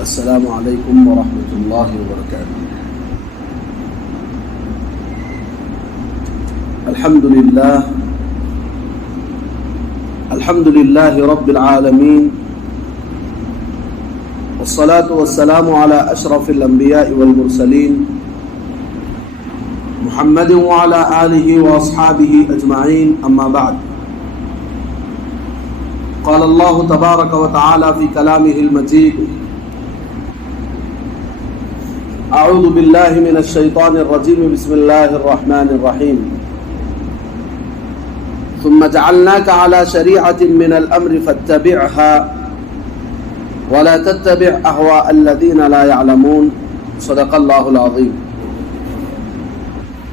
السلام علیکم ورحمۃ اللہ وبرکاتہ۔ الحمد للہ رب العالمین، والصلاة والسلام على اشرف الانبیاء والمرسلین محمد وعلى آلہ واصحابہ اجمعین، اما بعد۔ قال اللہ تبارک وتعالی فی کلامہ المجید: اعوذ باللہ من الشیطان الرجیم، بسم اللہ الرحمن الرحیم۔ ثم جعلناك على شریعة من الامر فاتبعها ولا تتبع اهواء الذین لا يعلمون، صدق اللہ العظیم۔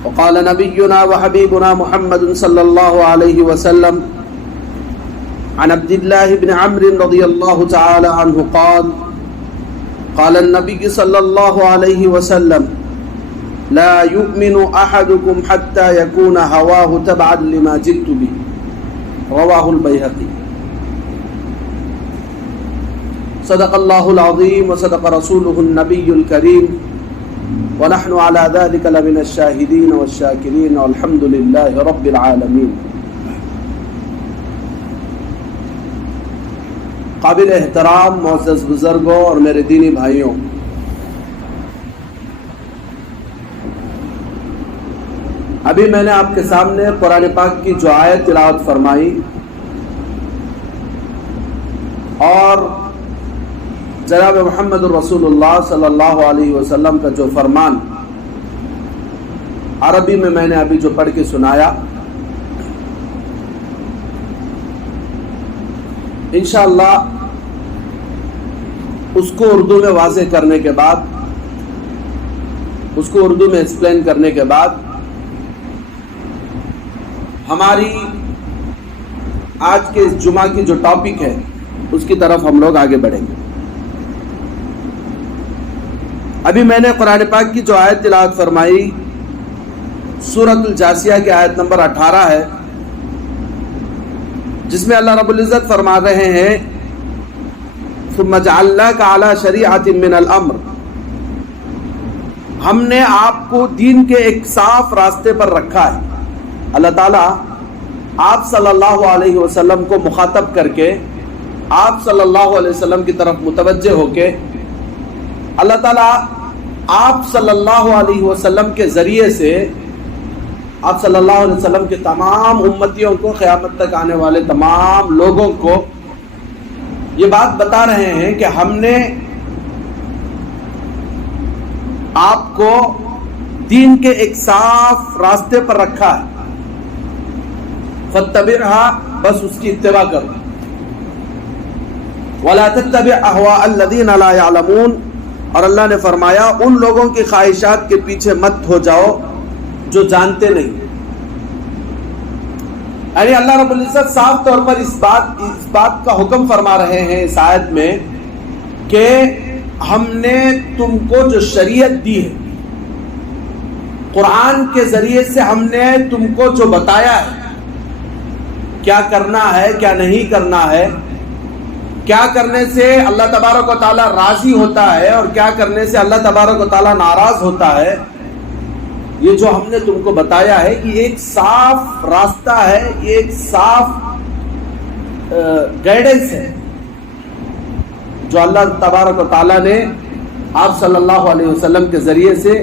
وقال نبینا وحبیبنا محمد صلی اللہ علیہ وسلم عن عبد الله بن عمرو رضی اللہ تعالی عنہ قال: قال النبي صلى الله عليه وسلم: لا يؤمن أحدكم حتى يكون هواه تبعا لما جئت به، رواه البيهقي۔ صدق الله العظيم وصدق رسوله النبي الكريم، ونحن على ذلك لمن الشاهدين والشاكرين، والحمد لله رب العالمين۔ قابل احترام معزز بزرگوں اور میرے دینی بھائیوں، ابھی میں نے آپ کے سامنے قرآن پاک کی جو آیت تلاوت فرمائی اور جناب محمد الرسول اللہ صلی اللہ علیہ وسلم کا جو فرمان عربی میں نے ابھی جو پڑھ کے سنایا، انشاءاللہ اس کو اردو میں واضح کرنے کے بعد، اس کو اردو میں ایکسپلین کرنے کے بعد، ہماری آج کے اس جمعہ کی جو ٹاپک ہے اس کی طرف ہم لوگ آگے بڑھیں گے۔ ابھی میں نے قرآن پاک کی جو آیت تلاوت فرمائی سورۃ الجاثیہ کی آیت نمبر 18 ہے، جس میں اللہ رب العزت فرما رہے ہیں: ثم جعلناك على شریعة من الامر، ہم نے آپ کو دین کے ایک صاف راستے پر رکھا ہے۔ اللہ تعالیٰ آپ صلی اللہ علیہ وسلم کو مخاطب کر کے، آپ صلی اللہ علیہ وسلم کی طرف متوجہ ہو کے، اللہ تعالیٰ آپ صلی اللہ علیہ وسلم کے ذریعے سے آپ صلی اللہ علیہ وسلم کے تمام امتیوں کو، قیامت تک آنے والے تمام لوگوں کو یہ بات بتا رہے ہیں کہ ہم نے آپ کو دین کے ایک صاف راستے پر رکھا ہے، فاتبعها، بس اس کی اتباع کرو، ولا تتبع اهواء الذین لا يعلمون، اور اللہ نے فرمایا ان لوگوں کی خواہشات کے پیچھے مت ہو جاؤ جو جانتے نہیں۔ یعنی اللہ رب العزت صاف طور پر اس بات کا حکم فرما رہے ہیں اس آیت میں کہ ہم نے تم کو جو شریعت دی ہے، قرآن کے ذریعے سے ہم نے تم کو جو بتایا ہے، کیا کرنا ہے کیا نہیں کرنا ہے، کیا کرنے سے اللہ تبارک و تعالیٰ راضی ہوتا ہے اور کیا کرنے سے اللہ تبارک و تعالیٰ ناراض ہوتا ہے، یہ جو ہم نے تم کو بتایا ہے، یہ ایک صاف راستہ ہے، یہ ایک صاف گائیڈنس ہے جو اللہ تبارک و تعالیٰ نے آپ صلی اللہ علیہ وسلم کے ذریعے سے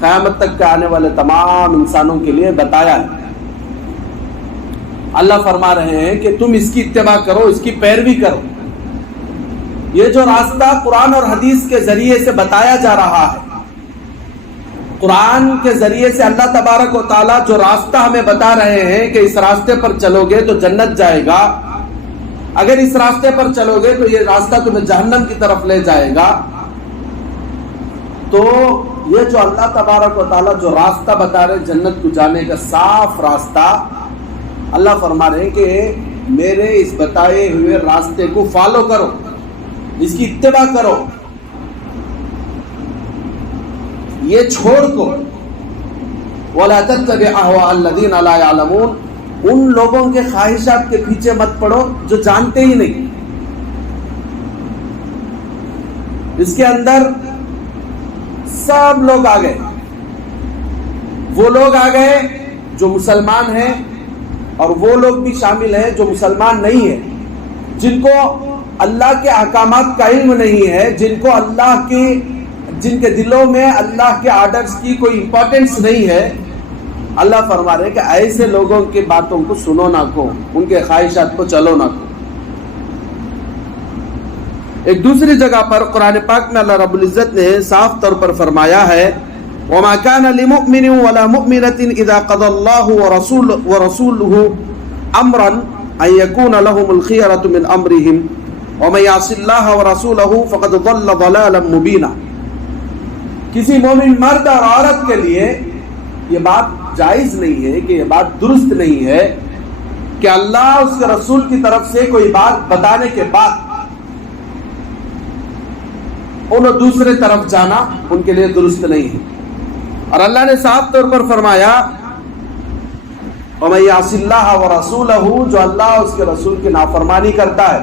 قیامت تک کے آنے والے تمام انسانوں کے لیے بتایا ہے۔ اللہ فرما رہے ہیں کہ تم اس کی اتباع کرو، اس کی پیروی کرو۔ یہ جو راستہ قرآن اور حدیث کے ذریعے سے بتایا جا رہا ہے، قرآن کے ذریعے سے اللہ تبارک و تعالیٰ جو راستہ ہمیں بتا رہے ہیں کہ اس راستے پر چلو گے تو جنت جائے گا، اگر اس راستے پر چلو گے تو یہ راستہ تمہیں جہنم کی طرف لے جائے گا، تو یہ جو اللہ تبارک و تعالیٰ جو راستہ بتا رہے جنت کو جانے کا صاف راستہ، اللہ فرما رہے ہیں کہ میرے اس بتائے ہوئے راستے کو فالو کرو، اس کی اتباع کرو، یہ چھوڑ کو وَلَا تَتَّبِعْ أَهْوَاءَ الَّذِينَ لَا يَعْلَمُونَ، ان لوگوں کے خواہشات کے پیچھے مت پڑو جو جانتے ہی نہیں۔ اس کے اندر سب لوگ آ گئے. وہ لوگ آ گئے جو مسلمان ہیں اور وہ لوگ بھی شامل ہیں جو مسلمان نہیں ہیں, جن کو اللہ کے احکامات کا علم نہیں ہے, جن کے دلوں میں اللہ کے آرڈرز کی کوئی امپورٹنس نہیں ہے. اللہ فرما رہے کہ ایسے لوگوں کی باتوں کو سنو نہ کو, ان کے خواہشات کو چلو نہ کو. ایک دوسری جگہ پر قرآن پاک میں اللہ رب العزت نے صاف طور پر فرمایا ہے وَمَا كَانَ لِمُؤْمِنٍ وَلَا مُؤْمِنَةٍ إِذَا قَضَى اللَّهُ وَرَسُولُهُ أَمْرًا أَن يَكُونَ لَهُمُ الْخِيَرَةُ مِنْ أَمْرِهِمْ وَمَن يَعْصِ اللَّهَ وَرَسُولَهُ فَقَدْ ضَلَّ ضَلَالًا مُبِينًا. کسی مومن مرد اور عورت کے لیے یہ بات جائز نہیں ہے, کہ یہ بات درست نہیں ہے کہ اللہ اس کے رسول کی طرف سے کوئی بات بتانے کے بعد انہوں دوسرے طرف جانا ان کے لیے درست نہیں ہے. اور اللہ نے صاف طور پر فرمایا وَمَن يَعْصِ اللَّهَ وَرَسُولَهُ, جو اللہ اس کے رسول کی نافرمانی کرتا ہے,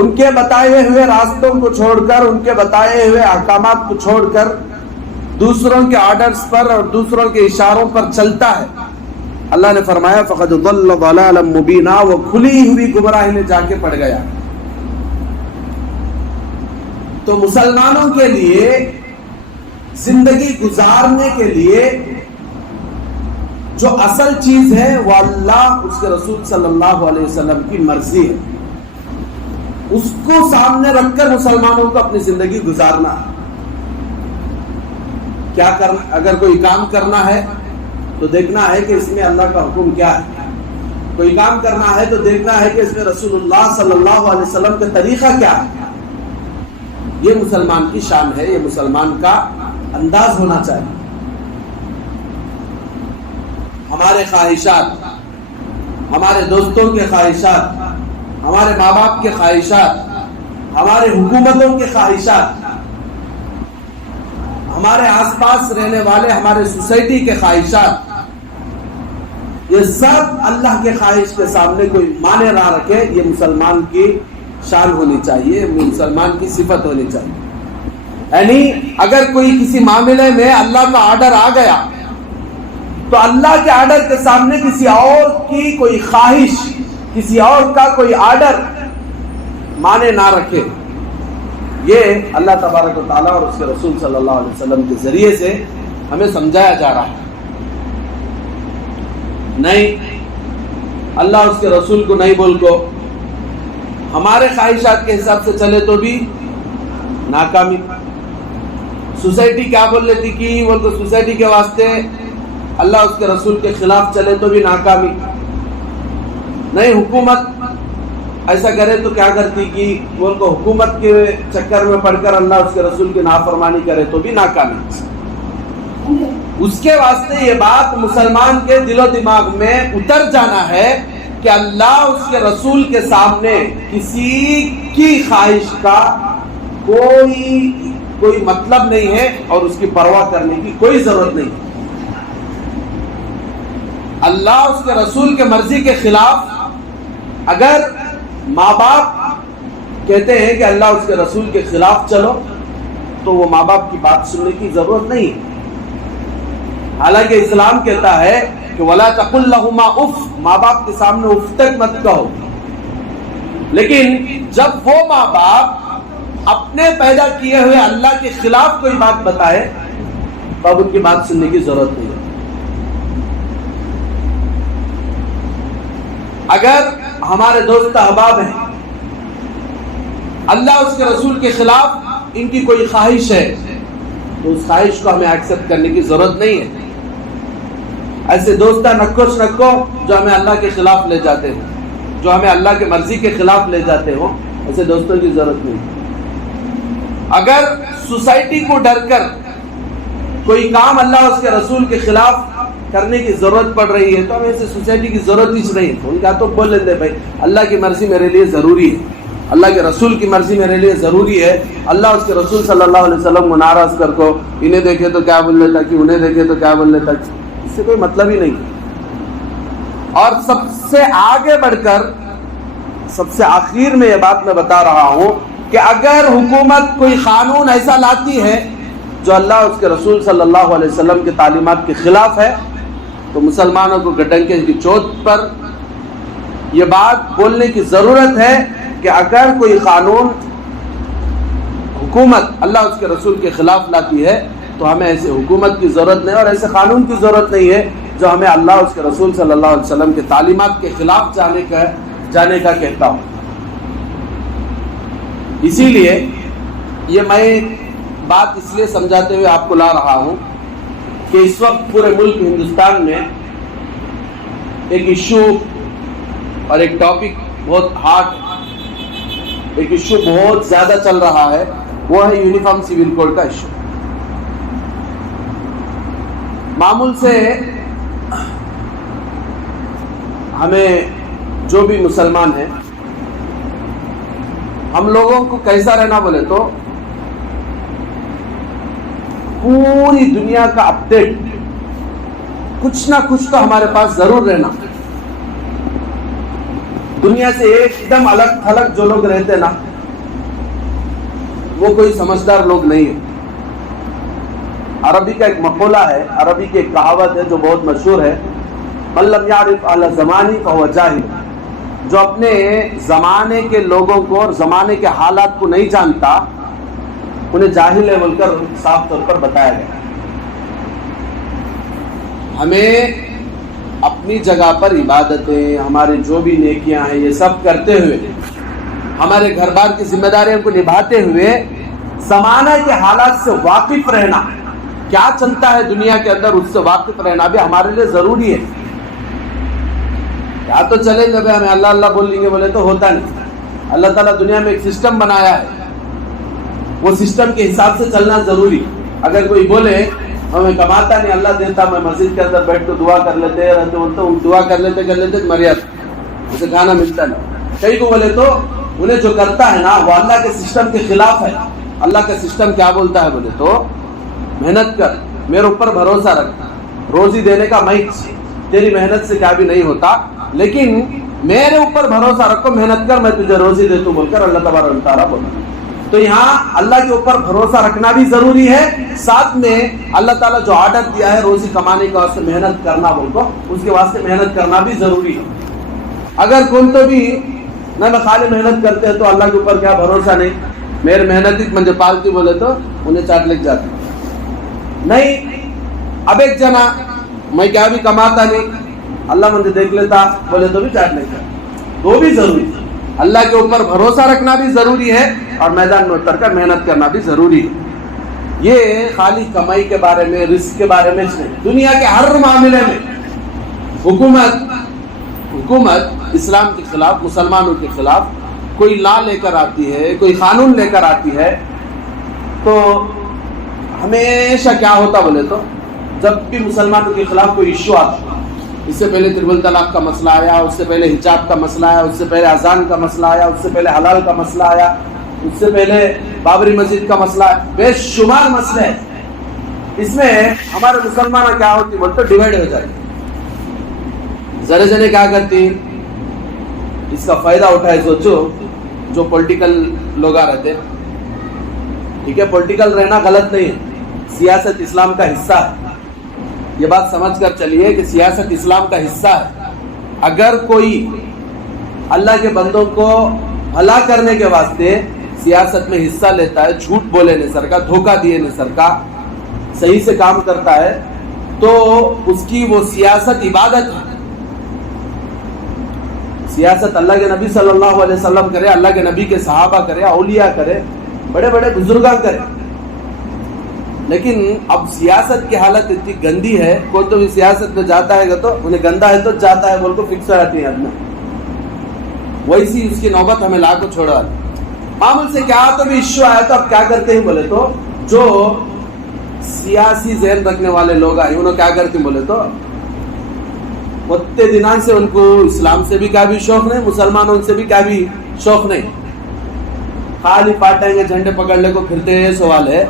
ان کے بتائے ہوئے راستوں کو چھوڑ کر, ان کے بتائے ہوئے احکامات کو چھوڑ کر دوسروں کے آرڈرز پر اور دوسروں کے اشاروں پر چلتا ہے, اللہ نے فرمایا فَقَدْ ضَلَّ ضَلَالًا مُبِينًا, وہ کھلی ہوئی گمراہی میں جا کے پڑ گیا. تو مسلمانوں کے لیے زندگی گزارنے کے لیے جو اصل چیز ہے وہ اللہ اس کے رسول صلی اللہ علیہ وسلم کی مرضی ہے. اس کو سامنے رکھ کر مسلمانوں کو اپنی زندگی گزارنا ہے. کیا کرنا, اگر کوئی کام کرنا ہے تو دیکھنا ہے کہ اس میں اللہ کا حکم کیا ہے. کوئی کام کرنا ہے تو دیکھنا ہے کہ اس میں رسول اللہ صلی اللہ علیہ وسلم کا طریقہ کیا ہے. یہ مسلمان کی شان ہے, یہ مسلمان کا انداز ہونا چاہیے. ہمارے خواہشات, ہمارے دوستوں کے خواہشات, ہمارے ماں باپ کے خواہشات, ہمارے حکومتوں کے خواہشات, ہمارے آس پاس رہنے والے ہمارے سوسائٹی کے خواہشات, یہ سب اللہ کے خواہش کے سامنے کوئی مانے نہ رکھے. یہ مسلمان کی شان ہونی چاہیے, مسلمان کی صفت ہونی چاہیے. یعنی اگر کوئی کسی معاملے میں اللہ کا آرڈر آ گیا تو اللہ کے آرڈر کے سامنے کسی اور کی کوئی خواہش, کسی اور کا کوئی آرڈر مانے نہ رکھے. یہ اللہ تبارک و تعالیٰ اور اس کے رسول صلی اللہ علیہ وسلم کے ذریعے سے ہمیں سمجھایا جا رہا ہے. نہیں, اللہ اس کے رسول کو نہیں بول کو ہمارے خواہشات کے حساب سے چلے تو بھی ناکامی. سوسائٹی کیا بول لیتی کہ بول کو سوسائٹی کے واسطے اللہ اس کے رسول کے خلاف چلے تو بھی ناکامی. نہیں, حکومت ایسا کرے تو کیا کرتی کہ بول کو حکومت کے چکر میں پڑھ کر اللہ اس کے رسول کی نافرمانی کرے تو بھی ناکامی. اس کے واسطے یہ بات مسلمان کے دل و دماغ میں اتر جانا ہے کہ اللہ اس کے رسول کے سامنے کسی کی خواہش کا کوئی مطلب نہیں ہے اور اس کی پرواہ کرنے کی کوئی ضرورت نہیں. اللہ اس کے رسول کے مرضی کے خلاف اگر ماں باپ کہتے ہیں کہ اللہ اس کے رسول کے خلاف چلو تو وہ ماں باپ کی بات سننے کی ضرورت نہیں. حالانکہ اسلام کہتا ہے کہ وَلَا تَقُلْ لَهُمَا اُف, ماں باپ کے سامنے اف تک مت کہو. لیکن جب وہ ماں باپ اپنے پیدا کیے ہوئے اللہ کے خلاف کوئی بات بتائے تو اب ان کی بات سننے کی ضرورت نہیں ہے. اگر ہمارے دوست احباب ہیں, اللہ اس کے رسول کے خلاف ان کی کوئی خواہش ہے تو اس خواہش کو ہمیں ایکسپٹ کرنے کی ضرورت نہیں ہے. ایسے دوست نکوش رکھو جو ہمیں اللہ کے خلاف لے جاتے ہوں, جو ہمیں اللہ کے مرضی کے خلاف لے جاتے ہوں, ایسے دوستوں کی ضرورت نہیں. اگر سوسائٹی کو ڈر کر کوئی کام اللہ اس کے رسول کے خلاف کرنے کی ضرورت پڑ رہی ہے تو ہمیں ایسے سوسائٹی کی ضرورت ہی نہیں ہے. ان کا تو بول لیتے بھائی اللہ کی مرضی میرے لیے ضروری ہے, اللہ کے رسول کی مرضی میرے لیے ضروری ہے. اللہ اس کے رسول صلی اللہ علیہ وسلم کو ناراض کر کو انہیں دیکھے تو کیا بول لیتا کہ انہیں دیکھے تو کیا بول لیتا, اس سے کوئی مطلب ہی نہیں. اور سب سے آگے بڑھ کر سب سے آخر میں یہ بات میں بتا رہا ہوں کہ اگر حکومت کوئی قانون ایسا لاتی ہے جو اللہ اور اس کے رسول صلی اللہ علیہ وسلم کی تعلیمات کے خلاف ہے تو مسلمانوں کو گٹنکے کی چوٹ پر یہ بات بولنے کی ضرورت ہے کہ اگر کوئی قانون حکومت اللہ اور اس کے رسول کے خلاف لاتی ہے تو ہمیں ایسے حکومت کی ضرورت نہیں اور ایسے قانون کی ضرورت نہیں ہے جو ہمیں اللہ اور اس کے رسول صلی اللہ علیہ وسلم کے تعلیمات کے خلاف جانے کا کہتا ہوں. اسی لیے یہ میں بات اس لیے سمجھاتے ہوئے آپ کو لا رہا ہوں کہ اس وقت پورے ملک ہندوستان میں ایک ایشو اور ایک ٹاپک بہت ہارڈ، ایک ایشو بہت زیادہ چل رہا ہے، وہ ہے یونیفارم سول کوڈ کا ایشو. معمول سے ہمیں جو بھی مسلمان ہیں ہم لوگوں کو کیسا رہنا بولے تو پوری دنیا کا اپڈیٹ کچھ نہ کچھ تو ہمارے پاس ضرور رہنا. دنیا سے ایک دم الگ تھلگ جو لوگ رہتے نا وہ کوئی سمجھدار لوگ نہیں ہے. عربی کا ایک مقولہ ہے، عربی کی ایک کہاوت ہے جو بہت مشہور ہے، من لم یعرف اہل زمانی فہو جاہل. جو اپنے زمانے کے لوگوں کو اور زمانے کے حالات کو نہیں جانتا انہیں جاہل ہے بول کر صاف طور پر بتایا گیا. ہمیں اپنی جگہ پر عبادتیں، ہمارے جو بھی نیکیاں ہیں یہ سب کرتے ہوئے، ہمارے گھر بار کی ذمہ داریوں کو نبھاتے ہوئے زمانے کے حالات سے واقف رہنا، کیا چلتا ہے دنیا کے اندر اس سے واقف رہنا بھی ہمارے لیے ضروری ہے. یا تو چلے جب ہمیں اللہ اللہ بول لیں گے بولے تو ہوتا نہیں. اللہ تعالیٰ دنیا میں ایک سسٹم بنایا ہے، وہ سسٹم کے حساب سے چلنا ضروری. اگر کوئی بولے ہمیں کماتا نہیں اللہ دیتا، میں مسجد کے اندر بیٹھ کے دعا کر لیتے رہتے تو دعا کر لیتے مریا اسے کھانا ملتا نہیں. کئی کو بولے تو انہیں جو کرتا ہے نا وہ اللہ کے سسٹم کے خلاف ہے. اللہ کا سسٹم کیا بولتا ہے بولے تو محنت کر، میرے اوپر بھروسہ رکھ، روزی دینے کا میں تیری محنت سے کیا بھی نہیں ہوتا لیکن میرے اوپر بھروسہ رکھو، محنت کر، میں تجھے روزی دیتا ہوں بول کر اللہ تبارک و تعالیٰ بولتا. تو یہاں اللہ کے اوپر بھروسہ رکھنا بھی ضروری ہے، ساتھ میں اللہ تعالیٰ جو آرڈر دیا ہے روزی کمانے کے واسطے محنت کرنا بول کو اس کے واسطے محنت کرنا بھی ضروری ہے. اگر کون تو بھی نہ خالی محنت کرتے ہیں تو اللہ کے اوپر کیا بھروسہ نہیں، میرے محنت ہی مجھے پالتی بولے تو انہیں چاٹ لگ جاتی نہیں. اب ایک جنا میں کیا بھی کماتا نہیں اللہ مجھے دیکھ لیتا بولے تو بھی چاٹ لگ جاتا، وہ بھی ضروری ہے. اللہ کے اوپر بھروسہ رکھنا بھی ضروری ہے اور میدان میں اتر کر محنت کرنا بھی ضروری ہے. یہ خالی کمائی کے بارے میں، رزق کے بارے میں نہیں، دنیا کے ہر معاملے میں حکومت اسلام کے خلاف، مسلمانوں کے خلاف کوئی لا لے کر آتی ہے، کوئی قانون لے کر آتی ہے تو ہمیشہ کیا ہوتا بولے تو جب بھی مسلمانوں کے خلاف کوئی ایشو آتا، اس سے پہلے تربل طلاق کا مسئلہ آیا، اس سے پہلے حجاب کا مسئلہ آیا، اس سے پہلے اذان کا مسئلہ آیا، اس سے پہلے حلال کا مسئلہ آیا، اس سے پہلے بابری مسجد کا مسئلہ آیا، بے شمار مسئلے ہیں. اس میں ہمارے مسلمان کیا ہوتی بولتے ڈیوائڈ ہو جاتی. ذرے ذرے کیا کرتی اس کا فائدہ اٹھائے. سوچو جو پولیٹیکل لوگ رہتے، ٹھیک ہے پولیٹیکل رہنا غلط نہیں ہے، سیاست اسلام کا حصہ ہے. یہ بات سمجھ کر چلیے کہ سیاست اسلام کا حصہ ہے. اگر کوئی اللہ کے بندوں کو بھلا کرنے کے واسطے سیاست میں حصہ لیتا ہے، جھوٹ بولے نہیں سر کا، دھوکہ دیے نہیں سر کا، صحیح سے کام کرتا ہے تو اس کی وہ سیاست عبادت ہے. سیاست اللہ کے نبی صلی اللہ علیہ وسلم کرے، اللہ کے نبی کے صحابہ کرے، اولیاء کرے، بڑے بڑے بزرگاں کرے. لیکن اب سیاست کی حالت اتنی گندی ہے، کوئی تو بھی سیاست میں جاتا ہے تو انہیں گندا ہے تو جاتا ہے بول کو فکس ہو جاتی ہے آدمی. ویسی اس کی نوبت ہمیں لا کو چھوڑا. معمول سے کیا تو بھی ایشو آیا تو اب کیا کرتے ہیں بولے تو جو سیاسی ذہن رکھنے والے لوگ آئے انہوں کیا کرتے ہیں بولے تو اتنے دنان سے ان کو اسلام سے بھی کیا بھی شوق نہیں، مسلمانوں سے بھی کیا بھی شوق نہیں، خالی پاٹیں گے جھنڈے پکڑنے کو پھرتے ہیں. سوال ہے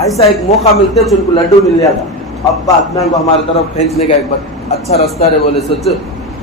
ایسا ایک موقع ملتے جو ان کو لڈو مل جاتا، اب بعد میں کو ہماری طرف کھینچنے کا ایک اچھا راستہ رہے بولے سوچو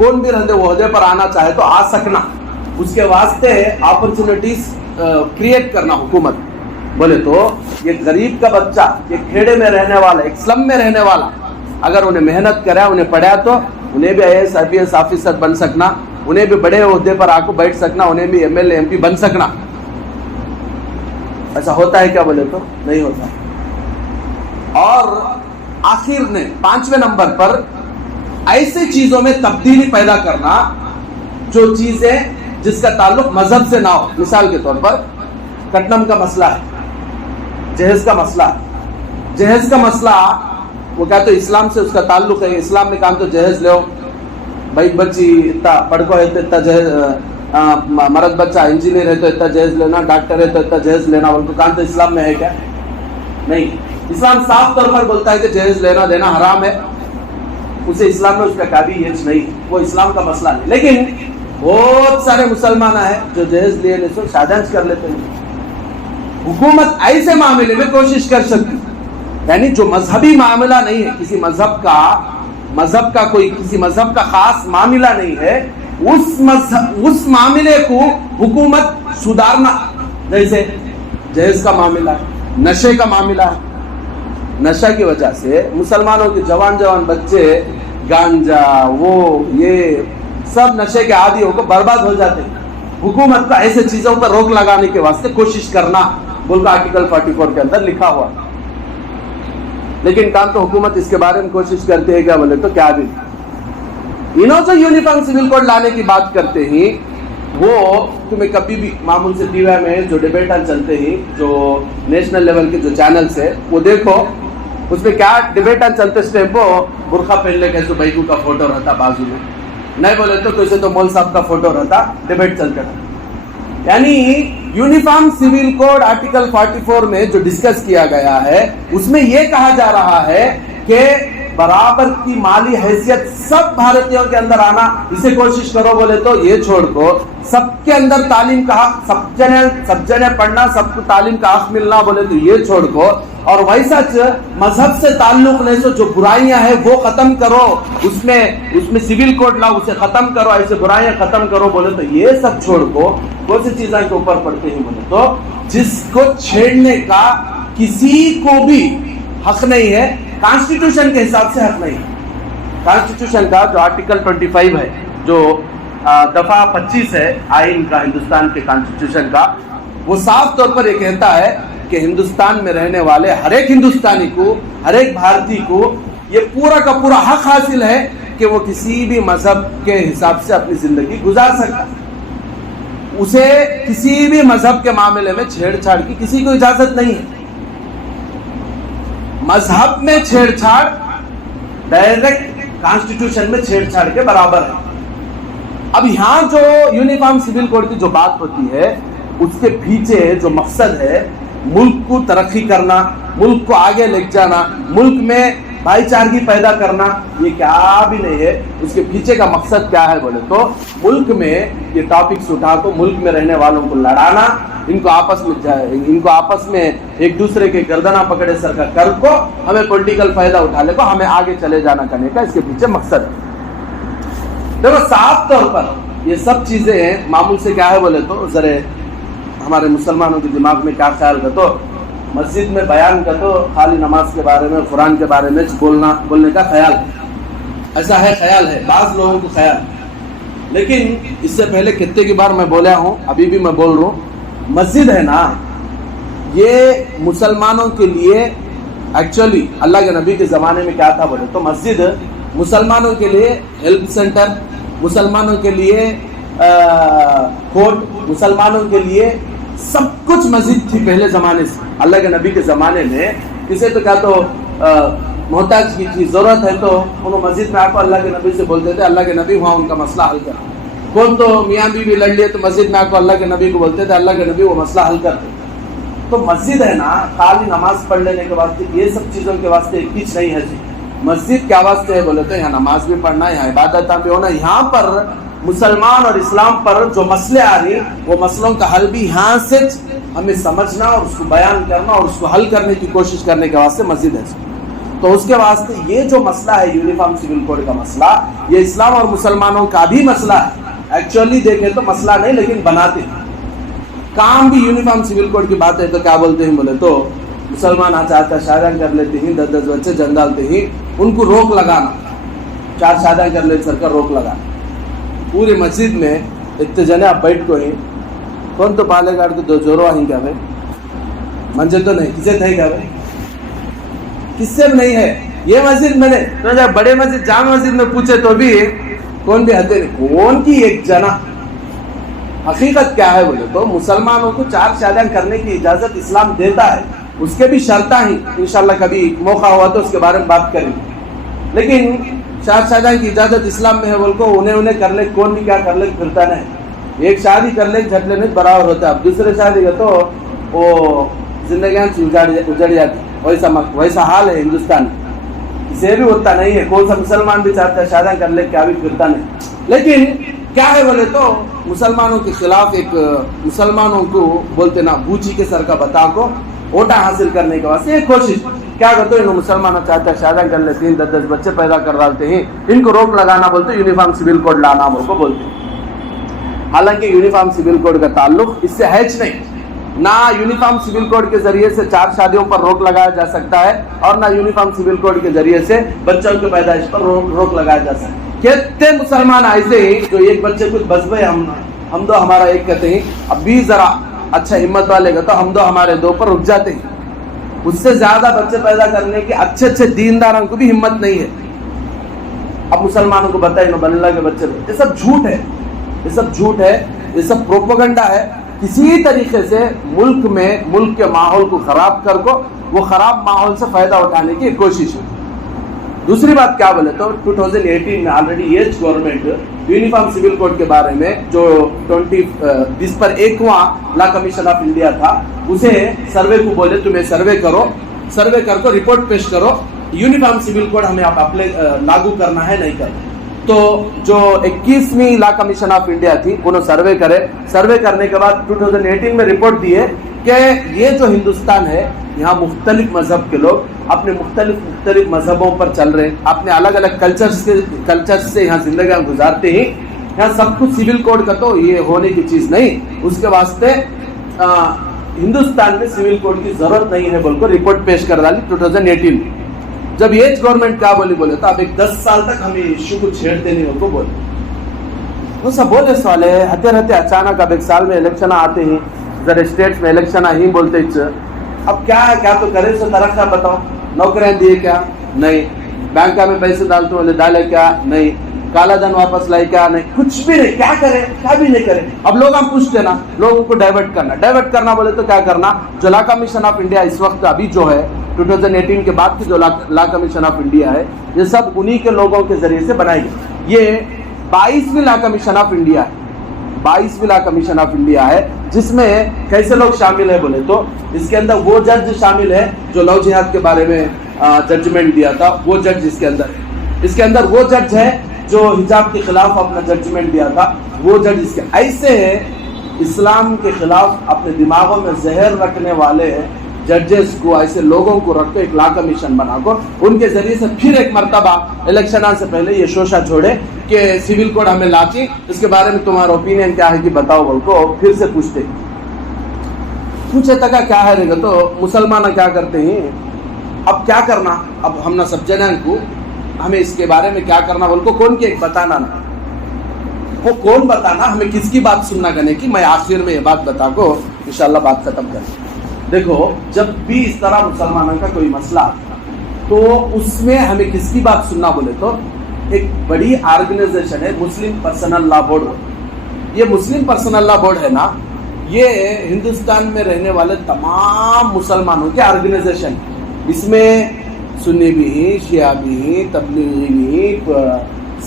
کون بھی رہنے وہ عہدے پر آنا چاہے تو آ سکنا، اس کے واسطے اپرچونٹیز کریٹ کرنا حکومت. بولے تو یہ غریب کا بچہ، یہ کھیڑے میں رہنے والا، ایک سلم میں رہنے والا، اگر انہیں محنت کرا، انہیں پڑھا تو انہیں بھی IAS IPS آفیسر بن سکنا، انہیں بھی بڑے عہدے پر آ کو بیٹھ سکنا، انہیں بھی MLA MP بن سکنا. ایسا ہوتا ہے کیا؟ بولے تو نہیں ہوتا. اور آخر نے 5ویں نمبر پر ایسی چیزوں میں تبدیلی پیدا کرنا جو چیزیں جس کا تعلق مذہب سے نہ ہو. مثال کے طور پر کٹنم کا مسئلہ ہے، جہیز کا مسئلہ ہے. جہیز کا مسئلہ وہ کیا تو اسلام سے اس کا تعلق ہے. اسلام میں کہا تو جہیز لو بھائی، بچی اتنا پڑھو ہے تو اتنا جہیز، مرد بچہ انجینئر ہے تو اتنا جہیز لینا، ڈاکٹر ہے تو اتنا جہیز لینا. ان کو کہا تو اسلام میں ہے کیا؟ نہیں. اسلام صاف طور پر بولتا ہے کہ جہیز لینا دینا حرام ہے. اسے اسلام میں اس کا قابل ایج نہیں، وہ اسلام کا مسئلہ نہیں. لیکن بہت سارے مسلمان ہیں جو جہیز لیے سو شادیاں کر لیتے ہیں. حکومت ایسے معاملے میں کوشش کر سکتی، یعنی جو مذہبی معاملہ نہیں ہے، کسی مذہب کا کوئی کسی مذہب کا خاص معاملہ نہیں ہے، اس معاملے کو حکومت سدھارنا. جیسے جہیز کا معاملہ ہے، نشے کا معاملہ ہے. نشہ کی وجہ سے مسلمانوں کے جوان بچے گانجا وہ یہ سب نشے کے عادی ہو کو برباد ہو جاتے ہیں. حکومت کو ایسے چیزوں پر روک لگانے کے واسطے کوشش کرنا بول کر آرٹیکل 44 کے اندر لکھا ہوا. لیکن کام تو حکومت اس کے بارے میں کوشش کرتے ہیں کیا؟ بولے تو کیا بھی انہوں سے یونیفارم سول کوڈ لانے کی بات کرتے ہی وہ تمہیں کبھی بھی معمول سے ٹی وی میں جو ڈیبیٹ چلتے ہی جو نیشنل لیول کے جو چینلز ہے وہ دیکھو، اس میں کیا ڈیبیٹ چلتے اس ٹائم کو برقع پہن لے کیسے بھائی کا فوٹو رہتا بازو میں، نہیں بولے تو کیسے تو مول صاحب کا فوٹو رہتا، ڈیبیٹ چلتے رہتا. یعنی یونیفارم سول کوڈ آرٹیکل 44 میں جو ڈسکس کیا گیا ہے اس میں یہ کہا جا رہا ہے کہ برابر کی مالی حیثیت سب بھارتیوں کے اندر آنا، اسے کوشش کرو. بولے تو یہ چھوڑ کو سب کے اندر تعلیم کا حق، سب جنے پڑھنا، سب کو تعلیم کا حق ملنا. بولے تو یہ چھوڑ کو اور ویسا مذہب سے تعلق نہیں سو جو برائیاں ہیں وہ ختم کرو، اس میں سول کوڈ لاؤ، اسے ختم کرو، ایسے برائیاں ختم کرو. بولے تو یہ سب چھوڑ کو کون سی چیزیں کے اوپر پڑتے ہیں؟ بولے تو جس کو چھیڑنے کا کسی کو بھی حق نہیں ہے، کانسٹیٹیوشن کے حساب سے حق نہیں ہے. کانسٹیٹیوشن کا جو آرٹیکل 25 ہے، جو دفعہ 25 ہے آئین کا، ہندوستان کے کانسٹیٹیوشن کا، وہ صاف طور پر یہ کہتا ہے کہ ہندوستان میں رہنے والے ہر ایک ہندوستانی کو، ہر ایک بھارتی کو یہ پورا کا پورا حق حاصل ہے کہ وہ کسی بھی مذہب کے حساب سے اپنی زندگی گزار سکتا. اسے کسی بھی مذہب کے معاملے میں چھیڑ چھاڑ کی کسی کو اجازت نہیں ہے. مذہب میں چھیڑ چھاڑ ڈائریکٹ کانسٹیٹیوشن میں چھیڑ چھاڑ کے برابر ہے. اب یہاں جو یونیفارم سول کوڈ کی جو بات ہوتی ہے اس کے پیچھے جو مقصد ہے ملک کو ترقی کرنا، ملک کو آگے لے جانا، ملک میں بھائی چارگی پیدا کرنا، یہ کیا بھی نہیں ہے. اس کے پیچھے کا مقصد کیا ہے؟ بولے تو ملک میں یہ ٹاپکس اٹھا کو ملک میں رہنے والوں کو لڑانا، ان کو آپس میں ایک دوسرے کے گردنا پکڑے سر کا کر کو ہمیں پولیٹیکل فائدہ اٹھا لے کو ہمیں آگے چلے جانا کرنے کا اس کے پیچھے مقصد ہے. دیکھو صاف طور پر یہ سب چیزیں ہیں. معمول سے کیا ہے بولے تو ذرا ہمارے مسلمانوں کے دماغ میں کیا خیال کا تو مسجد میں بیان کا تو خالی نماز کے بارے میں، قرآن کے بارے میں بولنے کا خیال ہے. ایسا ہے، خیال ہے بعض لوگوں کو خیال. لیکن اس سے پہلے کتنے کی بار میں بولا ہوں، ابھی بھی میں بول رہا ہوں، مسجد ہے نا یہ مسلمانوں کے لیے ایکچولی اللہ کے نبی کے زمانے میں کیا تھا بولے تو مسجد مسلمانوں کے لیے ہیلتھ سینٹر، مسلمانوں کے لیے کورٹ، مسلمانوں کے لیے سب کچھ مسجد تھی پہلے زمانے سے. اللہ کے نبی کے زمانے میں کسی تو کیا تو محتاج کی چیز ضرورت ہے تو انہوں مسجد میں آپ کو اللہ کے نبی سے بولتے تھے، اللہ کے نبی وہاں ان کا مسئلہ حل کر. کون تو میاں بیوی لڑ لیے تو مسجد میں آپ کو اللہ کے نبی کو بولتے تھے، اللہ کے نبی وہ مسئلہ حل کرتے. تو مسجد ہے نا خالی نماز پڑھ لینے کے واسطے، یہ سب چیزوں کے واسطے کچھ نہیں ہے. مسجد کیا واسطے ہے بولے تو یہاں نماز بھی پڑھنا، یہاں عبادت بھی ہونا، یہاں پر مسلمان اور اسلام پر جو مسئلے آ رہی وہ مسئلوں کا حل بھی یہاں سے ہمیں سمجھنا اور اس کو بیان کرنا اور اس کو حل کرنے کی کوشش کرنے کے واسطے مسجد ہے. تو اس کے واسطے یہ جو مسئلہ ہے یونیفارم سول کوڈ کا مسئلہ، یہ اسلام اور مسلمانوں کا بھی مسئلہ ہے. ایکچولی دیکھیں تو مسئلہ نہیں، لیکن بناتے ہیں. کام بھی یونیفارم سول کوڈ کی بات ہے تو کیا بولتے ہیں بولے تو مسلمان آچاہتا شادیاں کر لیتے ہیں، 10 بچے جن ڈالتے ہیں، ان کو روک لگانا، 4 شادیاں کر لیتے سر کا روک لگانا. پوری مسجد میں اتنے جنے آپ بیٹھ کو ہیں، کون تو پالے گاڑ کے 2 جورو آئیں کیا بھائی؟ منجے تو نہیں، کسے تھے کیا بھائی؟ کس سے بھی نہیں ہے. یہ مسجد میں نے تو جب بڑے مسجد جامع مسجد میں پوچھے تو بھی کون بھی ہتے نہیں. کون کی ایک جنا. حقیقت کیا ہے بولے تو مسلمانوں کو 4 شادیاں کرنے کی اجازت اسلام دیتا ہے، اس کے بھی شرطیں ہیں. انشاءاللہ کبھی موقع ہوا تو اس کے بارے میں بات کریں گے. لیکن 4 شادیاں کی اجازت اسلام میں ہے بول کو انہیں کر لے، کون بھی کیا کر لے پھرتا نہیں. ایک شادی کر لے جھٹ لینے برابر ہوتا ہے. اب دوسرے شادی کا تو وہ زندگیاں اجڑ جاتی. ویسا حال ہے ہندوستان میں. اسے بھی ہوتا نہیں ہے. کون سا مسلمان بھی چاہتا ہے شادیاں کر لے، کیا بھی پھرتا نہیں. لیکن کیا ہے بولے تو مسلمانوں کے خلاف ایک مسلمانوں کو بولتے نا بوچی کے سر کا بتا کو ووٹا حاصل کرنے کے واسطے ایک کوشش کیا کرتے ہیں. مسلمانوں چاہتا ہے شادیاں کر لیتے ہیں، 10 بچے پیدا کر ڈالتے ہیں، ان کو روک لگانا بولتے یونیفارم سول کوڈ لانا بول کو بولتے ہیں. حالانکہ یونیفارم سول کوڈ کا تعلق اس سے ہے نہیں. نہ یونیفارم سول کوڈ کے ذریعے سے 4 شادیوں پر روک لگایا جا سکتا ہے، اور نہ یونیفارم سول کوڈ کے ذریعے سے بچوں کی پیدائش پر روک لگایا جا سکتا ہے. کتنے مسلمان ایسے ہی جو ایک بچے کچھ بس بھائی ہم دو ہمارا ایک کہتے ہیں، اب بھی ذرا اچھا ہمت والے کا تو ہم دو ہمارے 2 پر رک جاتے ہیں. اس سے زیادہ بچے پیدا کرنے کے اچھے دینداروں کو بھی ہمت نہیں ہے. اب مسلمانوں کو بتائیں بن اللہ کے بچے، یہ سب جھوٹ ہے، یہ سب جھوٹ ہے، یہ سب پروپیگنڈا ہے. کسی طریقے سے ملک کے ماحول کو خراب کر کو وہ خراب ماحول سے فائدہ اٹھانے کی کوشش ہے. دوسری بات کیا بولے تو 2018 میں آلریڈی یہ گورنمنٹ یونیفارم سول کوڈ کے بارے میں جو 20 پر 1واں لا کمیشن آف انڈیا تھا، اسے سروے کو بولے تمہیں سروے کرو، سروے کر کو رپورٹ پیش کرو، یونیفارم سول کوڈ ہمیں لاگو کرنا ہے نہیں کرنا. تو جو 21ویں لا کمیشن آف انڈیا تھی انہوں سروے کرے، سروے کرنے کے بعد 2018 میں رپورٹ دیے کہ یہ جو ہندوستان ہے یہاں مختلف مذہب کے لوگ اپنے مختلف مذہبوں پر چل رہے ہیں، اپنے الگ الگ کلچر سے یہاں زندگیاں گزارتے ہیں. یہاں سب کچھ سول کوڈ کا تو یہ ہونے کی چیز نہیں. اس کے واسطے ہندوستان میں سول کوڈ کی ضرورت نہیں ہے بول کو رپورٹ پیش کر ڈالی 2018 میں. جب یہ گورنمنٹ کیا بولے تو اب ایک 10 سال تک ہم ایشو کو چھیڑتے نہیں کو بولے. وہ سب بولے سوالے رہتے اچانک اب 1 سال میں الیکشن آتے ہیں، ذرا اسٹیٹس میں الیکشن ہی بولتے. اب کیا تو کرے سو طرح بتاؤ. نوکریاں دیے کیا؟ نہیں. بینک میں پیسے ڈالے کیا؟ نہیں. کالا دھن واپس لائے کیا؟ نہیں. کچھ بھی نہیں. کیا کرے؟ کیا بھی نہیں کرے. اب لوگ ہم پوچھتے نا، لوگوں کو ڈائیورٹ کرنا بولے تو کیا کرنا. جو لا کمیشن آف انڈیا اس وقت ابھی جو ہے 2018 کے بعد کی جو لا کمیشن آف انڈیا ہے، یہ سب انہی کے لوگوں کے ذریعے سے بنائی گئی. یہ 22ویں لا کمیشن آف انڈیا ہے، 22ویں لا کمیشن آف انڈیا ہے، جس میں کیسے لوگ شامل ہیں بولے تو اس کے اندر وہ جج شامل ہے جو لو جہاد کے بارے میں ججمنٹ دیا تھا، وہ جج اس کے اندر ہے. اس کے اندر وہ جج ہے جو حجاب کے خلاف اپنا ججمنٹ دیا تھا، وہ جج اس کے ایسے ہے. اسلام کے خلاف اپنے دماغوں میں زہر رکھنے والے ججز کو، ایسے لوگوں کو رکھ کے ایک لا کمیشن بنا کر ان کے ذریعے سے پھر ایک مرتبہ الیکشن سے پہلے یہ شوشہ چھوڑے کہ سول کوڈ ہمیں لاچی، اس کے بارے میں تمہارا اوپینین کیا ہے کہ بتاؤ بول کو پھر سے پوچھے تک کیا ہے رہے گا. تو مسلمان کیا کرتے ہیں، اب کیا کرنا، اب ہم نہ سب جنان کو ہمیں اس کے بارے میں کیا کرنا بول کو کون کی ایک بتانا نا، وہ کون بتانا، ہمیں کس کی بات سننا کرنے کی. میں آخر میں یہ بات بتا کو انشاءاللہ بات ختم کریں. دیکھو جب بھی اس طرح مسلمانوں کا کوئی مسئلہ تو اس میں ہمیں کس کی بات سننا بولے تو ایک بڑی آرگنائزیشن ہے مسلم پرسنل لا بورڈ. یہ مسلم پرسنل لا بورڈ ہے نا، یہ ہندوستان میں رہنے والے تمام مسلمانوں کی آرگنائزیشن. اس میں سنی بھی ہیں، شیعہ بھی ہیں، تبلیغی بھی ہیں،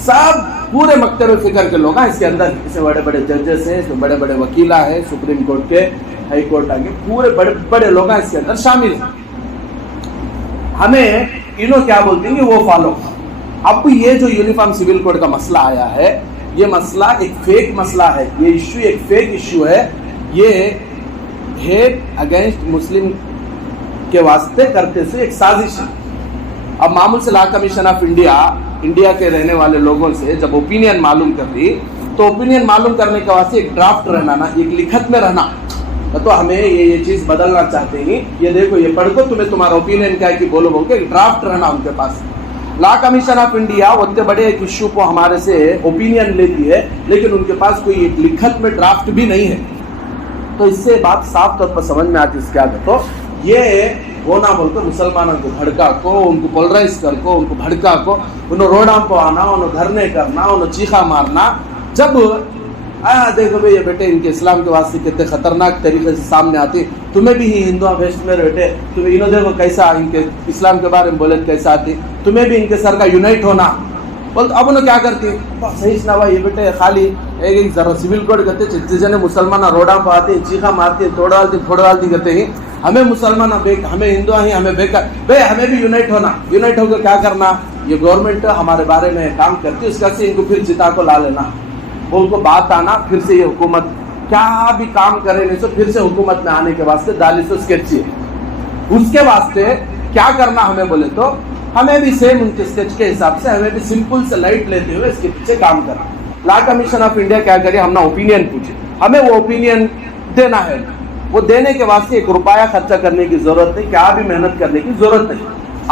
سب پورے مکتب فکر کے لوگ ہیں اس کے اندر. اس میں بڑے بڑے ججز ہیں، اس میں بڑے بڑے وکیلا ہیں، سپریم کورٹ کے، ہائی کورٹ آگے پورے بڑے بڑے لوگ اس کے اندر شامل ہیں. ہمیں انہوں کیا بولتے ہیں کہ وہ فالو. اب یہ جو یونیفارم سول کوڈ کا مسئلہ آیا ہے، یہ مسئلہ ایک فیک مسئلہ ہے، یہ ایشو ایک فیک ایشو ہے. یہ ہیٹ اگینسٹ مسلم کے واسطے کرتے سے ایک سازش ہے. اب معمول سے لا کمیشن آف انڈیا کے رہنے والے لوگوں سے جب اوپینین معلوم کر دی تو اوپینین معلوم کرنے کے واسطے ایک ڈرافٹ رہنا نا, ایک لکھت میں رہنا. تو ہمیں یہ چیز بدلنا چاہتے ہیں, یہ دیکھو یہ پڑھ کو تمہیں تمہارا اوپینین کیا ہے کہ بولو بول کے ایک ڈرافٹ رہنا ان کے پاس. لا کمیشن آف انڈیا اتنے بڑے ایک ایشو کو ہمارے سے اوپینین لیتی ہے, لیکن ان کے پاس کوئی ایک لکھت میں ڈرافٹ بھی نہیں ہے. تو اس سے بات صاف طور پر سمجھ میں آتی ہے. کیا تو یہ ہونا بول کر مسلمانوں کو بھڑکا کو, ان کو پولرائز کر کو, ان کو بھڑکا کو, انہوں روڈاں پہ آنا, انہوں دھرنے کرنا, انہوں چیخا مارنا. جب دیکھو بھائی یہ بیٹے ان کے اسلام کے واسطے کتنے خطرناک طریقے سے سامنے آتی, تمہیں بھی ہی ہندو ویسٹ میں بیٹے تمہیں انہوں دیکھو کیسا ان کے اسلام کے بارے میں بولے کیسا آتی, تمہیں بھی ان کے سر کا یونائٹ ہونا بولتے. اب انہوں کیا کرتی صحیح سنا ہوا یہ بیٹے خالی ایک ذرا سول کوڈ کرتے جتنے جنے مسلمان روڈاں پہ آتے چیخا مارتے توڑ ڈالتی کرتے ہی ہمیں مسلمان ہمیں ہندو ہیں ہمیں بیکار بھائی ہمیں بھی یونائٹ ہونا. یونائٹ ہو کر کیا کرنا, یہ گورنمنٹ ہمارے بارے میں کام کرتی ہے اس کا سے ان کو پھر جتا کو لا لینا, ان کو بات آنا پھر سے یہ حکومت کیا بھی کام کرے نہیں سو پھر سے حکومت میں آنے کے واسطے دالی سو اسکیچ چاہیے. اس کے واسطے کیا کرنا ہمیں بولے تو ہمیں بھی سیم ان کے اسکیچ کے حساب سے ہمیں بھی سمپل سے لائٹ لیتے ہوئے اس کے پیچھے کام کرنا. لا کمیشن آف انڈیا کیا کرے, ہم نے اوپینین پوچھے, ہمیں وہ اوپینین دینا ہے. وہ دینے کے واسطے ایک روپیہ خرچہ کرنے کی ضرورت نہیں, کیا بھی محنت کرنے کی ضرورت نہیں.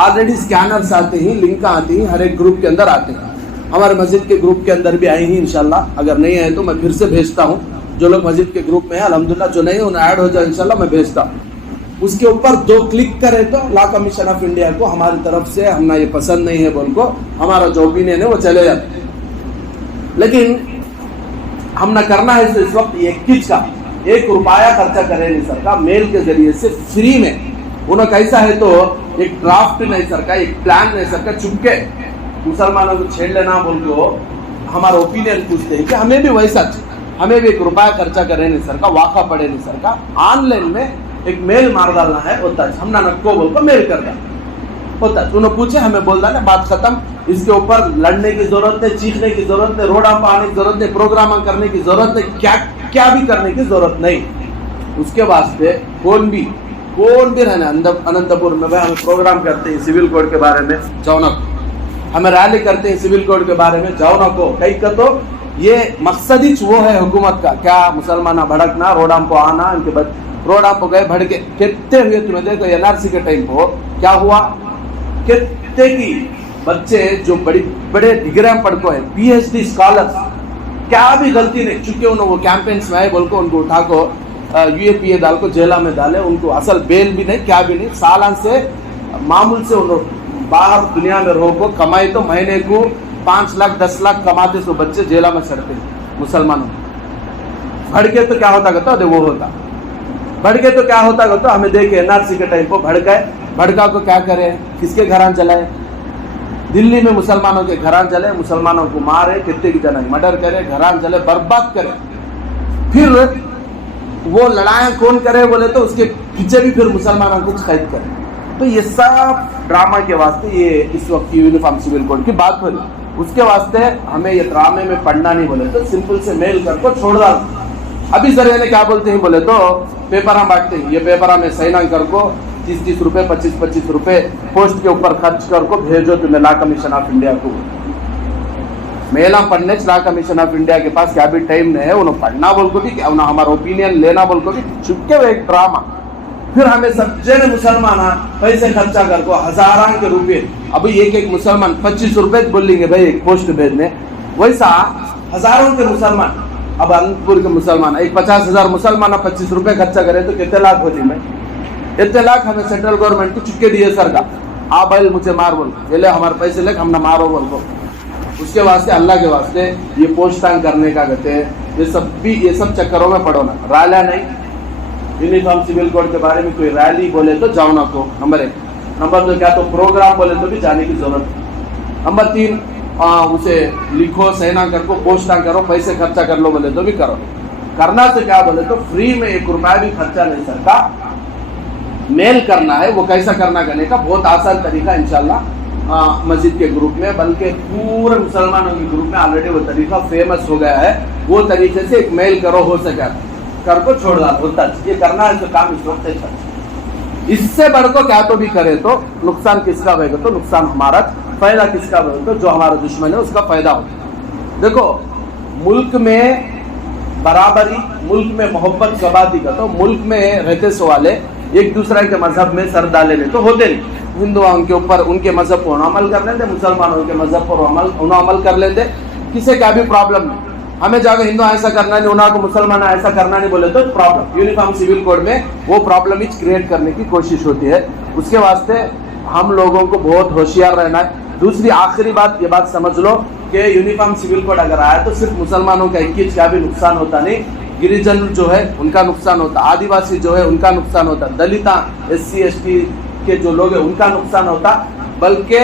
آلریڈی اسکینرس آتے ہیں, لنک آتی ہیں, ہر ایک گروپ کے اندر آتے ہیں. ہمارے مسجد کے گروپ کے اندر بھی آئی ہیں انشاءاللہ, اگر نہیں آئے تو میں پھر سے بھیجتا ہوں. جو لوگ مسجد کے گروپ میں ہیں الحمدللہ, جو نہیں انہیں ایڈ ہو جائے انشاءاللہ میں بھیجتا ہوں. اس کے اوپر 2 کلک کرے تو لا کمیشن آف انڈیا کو ہماری طرف سے ہم یہ پسند نہیں ہے بول کو ہمارا جو اوپینین ہے وہ چلے جاتے. لیکن ہم نہ کرنا ہے اس وقت ایک کچ کا 1 روپیہ خرچہ کرے نہیں سر کا, میل کے ذریعے سے فری میں. انہوں کیسا ہے تو ایک ڈرافٹ نہیں سر کا, ایک پلان نہیں سر کا, چپکے مسلمانوں کو چھیڑ لینا بول کو ہمارا اوپینین پوچھتے ہیں کہ ہمیں بھی ویسا ہمیں بھی 1 روپیہ خرچہ کرے نہیں سر کا, واقع پڑے نہیں سر کا, آن لائن میں ایک میل مار ڈالنا ہے ہوتا ہے, ہم نہ نکو بول کو میل کر ڈالنا ہوتا ہے. انہوں پوچھے ہمیں بول ڈالے بات ختم. اس کے اوپر لڑنے کی ضرورت نہیں, چیخنے کی ضرورت نہیں, روڈاں پہ آنے کی ضرورت نہیں, پروگرام کرنے کی ضرورت نہیں, کیا بھی کرنے کی ضرورت نہیں. اس کے واسطے کون بھی رہنا اننت پور میں ہم پروگرام کرتے ہیں سول کوڈ کے بارے میں جاؤ نہ کو, ہمیں ریلی کرتے ہیں سول کوڈ کے بارے میں جاؤ نہ کو. کئی کا تو یہ مقصد ہی وہ ہے حکومت کا, کیا مسلمانہ بھڑکنا, روڈاں پہ آنا, ان کے روڈاں پہ گئے بھڑکے کتنے ہوئے. تمہیں دیکھو NRC کے ٹائم پہ کیا ہوا, کتنے کی بچے جو بڑے ڈگریاں پڑھ کو ہیں, PhD اسکالرس, کیا بھی غلطی نہیں, چونکہ انہوں وہ کیمپینس میں آئے بول کو ان کو اٹھا کو UAPA ڈال کو جیلہ میں ڈالے, ان کو اصل بیل بھی نہیں کیا بھی نہیں. سالان سے معمول سے انہوں باہر دنیا میں رہو کو کمائی تو مہینے کو 5 لاکھ 10 لاکھ کماتے, سو بچے جیلہ میں چڑھتے مسلمانوں. بھڑکے تو کیا ہوتا کہتا وہ ہوتا, بھڑکے تو کیا ہوتا کہتا ہمیں دیکھے NRC کے ٹائم پہ بھڑکا کو کیا کرے, کس کے گھران جلائے, دلی میں مسلمانوں کے گھران جلے, مسلمانوں کو مارے, کتنے کی جنگ مرڈر کرے, گھران جلے, برباد کرے. پھر وہ لڑائیاں کون کرے بولے تو اس کے پیچھے بھی پھر مسلمانوں کو قید کرے. تو یہ سب ڈرامہ کے واسطے یہ اس وقت کی یونیفارم سول کوڈ کی بات ہو رہی. اس کے واسطے ہمیں یہ ڈرامے میں پڑھنا نہیں بولے تو سمپل سے میل کر کو چھوڑ ڈال. ابھی ذریعے نے کیا بولتے ہیں بولے تو پیپر بانٹتے ہیں, یہ پیپر میں سائن کر کو 30 روپے 25 روپے پوسٹ کے اوپر خرچ کر کو بھیجو تمہیں لا کمیشن آف انڈیا کو. میلا پڑھنے لا کمیشن آف انڈیا کے پاس کیا بھی ٹائم نہیں ہے, انہوں پڑھنا بول کو بھی انہوں ہمارا اوپینین لینا بول کو بھی چھپکے ہوئے ایک ڈرامہ. پھر ہمیں سب جن مسلمان پیسے خرچہ کر کو ہزاران کے روپے, ابھی ایک مسلمان 25 روپے بول لیں گے بھائی ایک پوسٹ بھیجنے, ویسا ہزاروں کے مسلمان. اب اننت پور کے مسلمان ایک 50,000 مسلمان 25 روپے خرچہ کرے تو کتنے لاکھ ہوتی میں, اتنے لاکھ ہمیں سینٹرل گورنمنٹ کو چپکے دیے سر کا, آپ بھائی مجھے مار بول پہلے ہمارے پیسے لے ہم نہ مارو بول کو. اس کے واسطے اللہ کے واسطے یہ پوسٹان کرنے کا کہتے ہیں, یہ سب چکروں میں پڑھو نا. ریلیاں نہیں, یونیفارم سول کوڈ کے بارے میں کوئی ریلی بولے تو جاؤ نہ کو, نمبر 1. نمبر 2 کیا تو پروگرام بولے تو بھی جانے کی ضرورت. نمبر 3 اسے لکھو سینا کر کو پوسٹان کرو, پیسے خرچہ کر لو بولے تو بھی کرو. کرنا سے کیا بولے تو فری میں 1 روپیہ بھی خرچہ نہیں سکتا, میل کرنا ہے. وہ کیسا کرنا کرنے کا بہت آسان طریقہ انشاءاللہ مسجد کے گروپ میں, بلکہ پورے مسلمانوں کے گروپ میں آلریڈی وہ طریقہ فیمس ہو گیا ہے. وہ طریقے سے ایک میل کرو ہو سکا کر کو چھوڑ ڈال ہوتا. یہ کرنا ہے تو کام اس وقت اس سے بڑھ کو کیا تو بھی کرے تو نقصان کس کا ہوگا؟ تو نقصان ہمارا، فائدہ کس کا ہوگا؟ تو جو ہمارا دشمن ہے اس کا فائدہ ہوگا۔ دیکھو ملک میں برابری، ملک میں محبت کب آتی کا؟ تو ملک میں رہتے سو والے ایک دوسرے کے مذہب میں سر ڈالے نہیں تو ہوتے نہیں۔ ہندو ان کے اوپر ان کے مذہب پر عمل کر لیتے، مسلمان ان کے مذہب پر عمل کر لیتے، کسی کا بھی پرابلم نہیں۔ ہمیں جا کے ہندو ایسا کرنا نہیں، انہوں کو مسلمان ایسا کرنا نہیں بولے تو پرابلم، یونیفارم سول کوڈ میں وہ پرابلم کریٹ کرنے کی کوشش ہوتی ہے۔ اس کے واسطے ہم لوگوں کو بہت ہوشیار رہنا ہے۔ دوسری آخری بات، یہ بات سمجھ لو کہ یونیفارم سول کوڈ اگر آیا تو صرف مسلمانوں کا 21 کا بھی نقصان ہوتا نہیں، گریجن جو ہے ان کا نقصان ہوتا، آدیواسی جو ہے ان کا نقصان ہوتا، دلتا SC ST کے جو لوگ ہیں ان کا نقصان ہوتا، بلکہ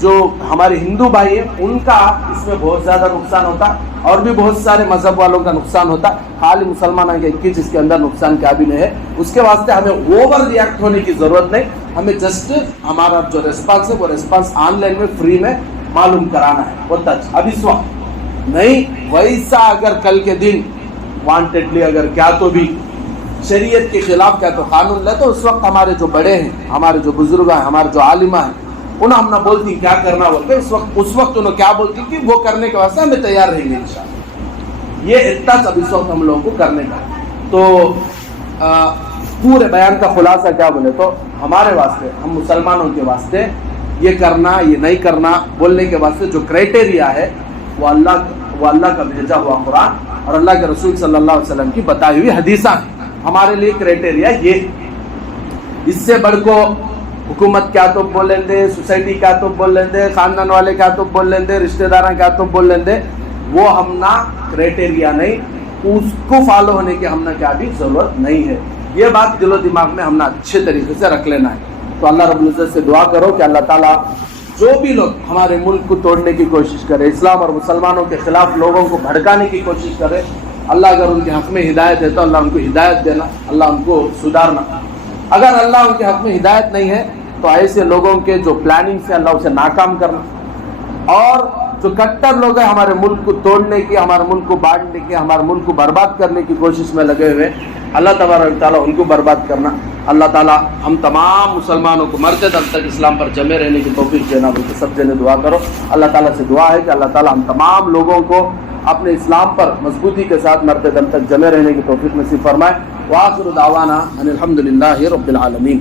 جو ہمارے ہندو بھائی ہیں ان کا اس میں بہت زیادہ نقصان ہوتا، اور بھی بہت سارے مذہب والوں کا نقصان ہوتا، خالی مسلمانوں کے 21 اس کے اندر نقصان کیا بھی نہیں ہے۔ اس کے واسطے ہمیں اوور ریئیکٹ ہونے کی ضرورت نہیں، ہمیں جسٹ ہمارا جو ریسپانس ہے وہ ریسپانس آن لائن میں فری میں معلوم کرانا ہے، وہ ٹچ اب اس وقت نہیں۔ ویسا اگر کل کے دن وانٹیڈلی اگر کیا تو بھی شریعت کے خلاف کیا تو قانون لے تو اس وقت ہمارے جو بڑے ہیں، ہمارے جو بزرگ ہیں، ہمارے جو عالمہ ہیں، انہیں ہم نہ بولتی کیا کرنا بولتے، اس وقت انہوں کیا بولتی کہ وہ کرنے کے واسطے ہمیں تیار رہیں گے انشاءاللہ۔ یہ اتنا اب اس وقت ہم لوگوں کو کرنے کا۔ تو پورے بیان کا خلاصہ کیا بولے تو ہمارے واسطے، ہم مسلمانوں کے واسطے یہ کرنا یہ نہیں کرنا بولنے کے واسطے جو کرائٹیریا ہے وہ اللہ کا بھیجا ہوا قرآن اور اللہ کے رسول صلی اللہ علیہ وسلم کی بتائی ہوئی حدیثاں ہیں۔ ہمارے لیے کرائٹیریا یہ، اس سے بڑھ کو حکومت کیا تو بول لیں دے، سوسائٹی کیا تو بول لیں دے، خاندان والے کیا تو بول لیں دے، رشتہ داراں کیا تو بول لیں دے، وہ ہم نہ کرائٹیریا نہیں، اس کو فالو ہونے کی ہم نہ کیا بھی ضرورت نہیں ہے۔ یہ بات دل و دماغ میں ہم نے اچھے طریقے سے رکھ لینا ہے۔ تو اللہ رب العزت سے دعا کرو کہ اللہ تعالیٰ جو بھی لوگ ہمارے ملک کو توڑنے کی کوشش کرے، اسلام اور مسلمانوں کے خلاف لوگوں کو بھڑکانے کی کوشش کرے، اللہ اگر ان کے حق میں ہدایت ہے تو اللہ ان کو ہدایت دینا، اللہ ان کو سدھارنا۔ اگر اللہ ان کے حق میں ہدایت نہیں ہے تو ایسے لوگوں کے جو پلاننگ سے اللہ اسے ناکام کرنا، اور جو کٹر لوگ ہیں ہمارے ملک کو توڑنے کی، ہمارے ملک کو بانٹنے کی، ہمارے ملک کو برباد کرنے کی کوشش میں لگے ہوئے، اللہ تبارک تعالیٰ ان کو برباد کرنا۔ اللہ تعالیٰ ہم تمام مسلمانوں کو مرتے دم تک اسلام پر جمے رہنے کی توفیق دینا، بلکہ سب جنے دعا کرو۔ اللہ تعالیٰ سے دعا ہے کہ اللہ تعالیٰ ہم تمام لوگوں کو اپنے اسلام پر مضبوطی کے ساتھ مرتے دم تک جمے رہنے کی توفیق نصیب فرمائے۔ وآخر دعوانا ان الحمد للہ رب العالمین۔